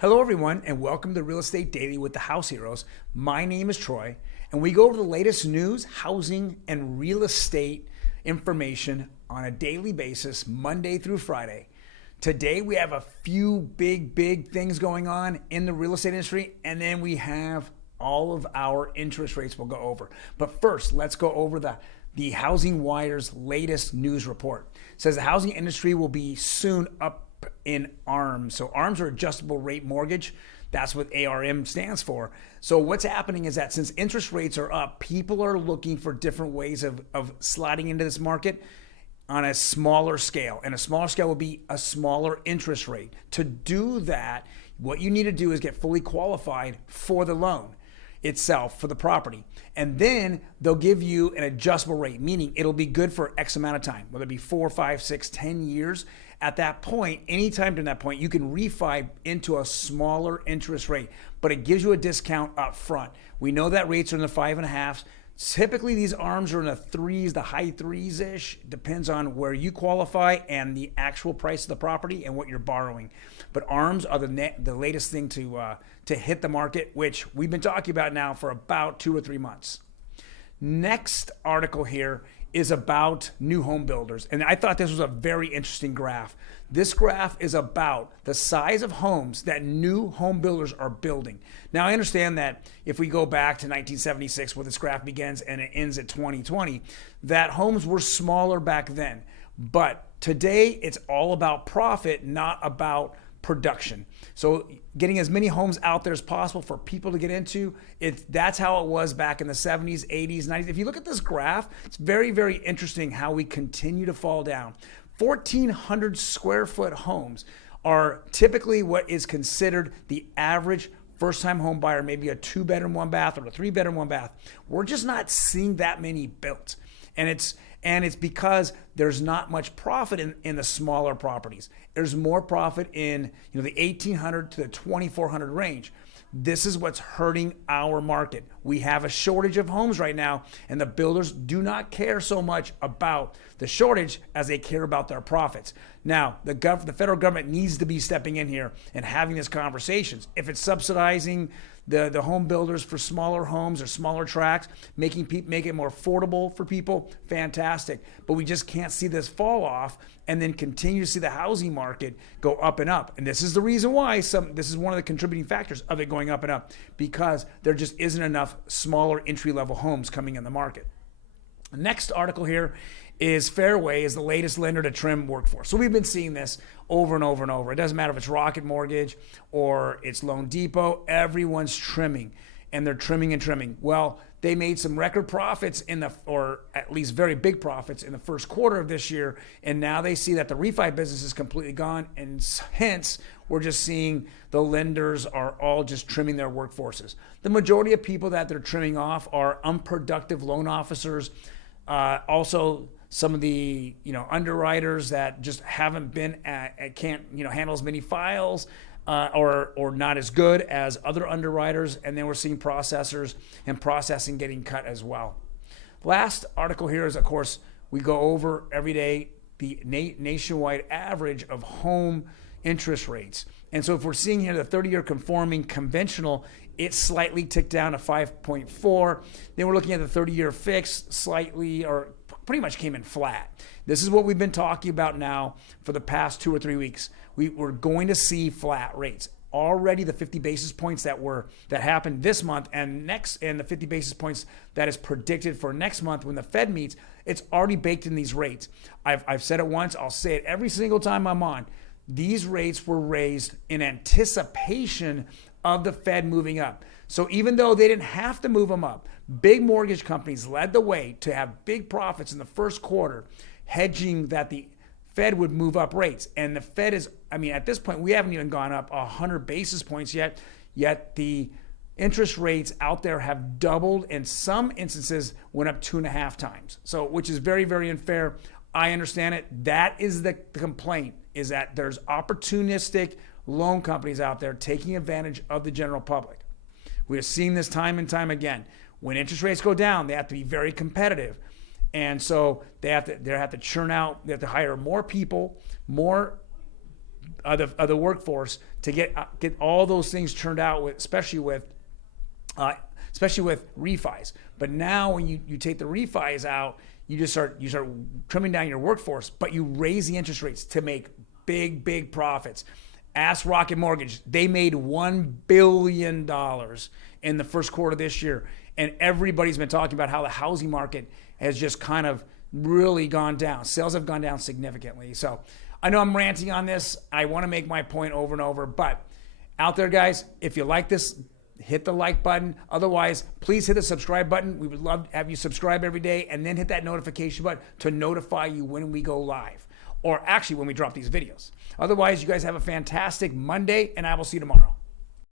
Hello, everyone, and welcome to Real Estate Daily with the House Heroes. My name is Troy, and we go over the latest news, housing, and real estate information on a daily basis, Monday through Friday. Today, we have a few big things going on in the real estate industry, and then we have all of our interest rates we'll go over. But first, let's go over the Housing Wire's latest news report. It says the housing industry will be soon up in ARMs. So ARMs are adjustable rate mortgage. That's what ARM stands for. So what's happening is that since interest rates are up, people are looking for different ways of sliding into this market on a smaller scale. And a smaller scale will be a smaller interest rate. To do that, what you need to do is get fully qualified for the loan itself, for the property. And then they'll give you an adjustable rate, meaning it'll be good for X amount of time, whether it be 4, 5, 6, 10 years. At that point, anytime during that point, you can refi into a smaller interest rate, but it gives you a discount up front. We know that rates are in the 5.5s. Typically, these ARMs are in the threes, the high threes-ish. Depends on where you qualify and the actual price of the property and what you're borrowing. But ARMs are the latest thing to hit the market, which we've been talking about now for about 2 or 3 months. Next article here is about new home builders. And I thought this was a very interesting graph. This graph is about the size of homes that new home builders are building. Now, I understand that if we go back to 1976, where this graph begins and it ends at 2020, that homes were smaller back then. But today, it's all about profit, not about production. So getting as many homes out there as possible for people to get into, that's how it was back in the 70s, 80s, 90s. If you look at this graph, it's very interesting how we continue to fall down. 1,400 square foot homes are typically what is considered the average first-time home buyer, maybe a 2-bedroom, 1-bath, or a 3-bedroom, 1-bath. We're just not seeing that many built. And it's because there's not much profit in the smaller properties. There's more profit in the 1,800 to the 2,400 range. This is what's hurting our market. We have a shortage of homes right now, and the builders do not care so much about the shortage as they care about their profits. Now, the federal government needs to be stepping in here and having these conversations. If it's subsidizing the home builders for smaller homes or smaller tracts, make it more affordable for people, fantastic. But we just can't see this fall off and then continue to see the housing market go up and up. And this is the reason why this is one of the contributing factors of it going up and up, because there just isn't enough smaller entry-level homes coming in the market. The next article here is Fairway is the latest lender to trim workforce. So we've been seeing this over and over and over. It doesn't matter if it's Rocket Mortgage or it's Loan Depot, everyone's trimming, and they're trimming and trimming. Well, they made some record profits or at least very big profits in the first quarter of this year, and now they see that the refi business is completely gone, and hence we're just seeing the lenders are all just trimming their workforces. The majority of people that they're trimming off are unproductive loan officers, also some of the underwriters that just haven't been can't handle as many files or not as good as other underwriters, and then we're seeing processors and processing getting cut as well. Last article here is, of course, we go over every day the nationwide average of home interest rates. And so if we're seeing here the 30-year conforming conventional, it slightly ticked down to 5.4. Then we're looking at the 30-year fixed slightly, or pretty much came in flat. This is what we've been talking about now for the past 2 or 3 weeks. We're going to see flat rates. Already the 50 basis points that happened this month and the 50 basis points that is predicted for next month when the Fed meets, it's already baked in these rates. I've said it once, I'll say it every single time I'm on. These rates were raised in anticipation of the Fed moving up. So even though they didn't have to move them up, big mortgage companies led the way to have big profits in the first quarter, hedging that the Fed would move up rates. And the Fed is, at this point, we haven't even gone up 100 basis points yet the interest rates out there have doubled, and some instances went up 2.5 times. So, which is very unfair. I understand it. That is the complaint, is that there's opportunistic loan companies out there taking advantage of the general public. We are seeing this time and time again. When interest rates go down, they have to be very competitive. And so they have to churn out, they have to hire more people, more of the workforce to get all those things turned out with, especially with refis. But now when you take the refis out, you start trimming down your workforce, but you raise the interest rates to make big profits. Ask Rocket Mortgage. They made $1 billion in the first quarter of this year. And everybody's been talking about how the housing market has just kind of really gone down. Sales have gone down significantly. So I know I'm ranting on this. I want to make my point over and over. But out there, guys, if you like this, hit the like button. Otherwise, please hit the subscribe button. We would love to have you subscribe every day, and then hit that notification button to notify you when we go live, or actually when we drop these videos. Otherwise, you guys have a fantastic Monday, and I will see you tomorrow.